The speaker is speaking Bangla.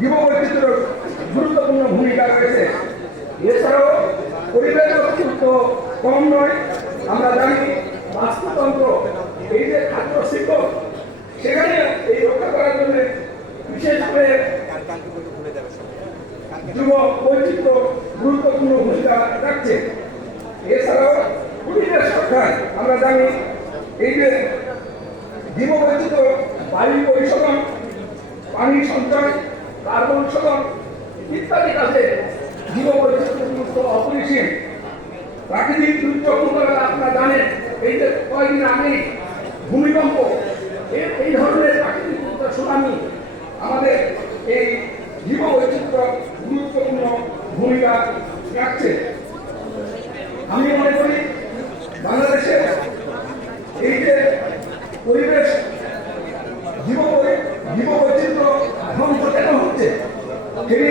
জীববৈচিত্র্যের গুরুত্বপূর্ণ ভূমিকা রয়েছে। এছাড়াও পরিবেশ অত্যন্ত কম নয়। আমরা জানি বাস্তুতন্ত্র, এই যে খাদ্য শিল্প, সেখানে এই রক্ষা করার জন্য বিশেষ করে যুব বৈচিত্র্য গুরুত্বপূর্ণ ভূমিকা রাখছে। এছাড়াও পরিবেশ রক্ষায় আমরা জানি এই যে জীববৈচিত্র্য, বায়ু পরিশোধন, পানি সঞ্চয়, কার্বন শোধন ইত্যাদি কাজে জীববৈচিত্র্য গুরুত্ব অপরিসীম। প্রাকৃতিক দুর্যোগ মোকাবেলা আপনারা জানেন, এই যে কয়েকদিন আগে ভূমিকম্প, এই ধরনের প্রাকৃতিক সুনামি আমাদের এই জীববৈচিত্র্য গুরুত্বপূর্ণ ভূমিকা রাখছে। আমি মনে করি বাংলাদেশে এই যে পরিবেশ জীববৈচিত্র্য ধ্বংস কেন হচ্ছে, সেটি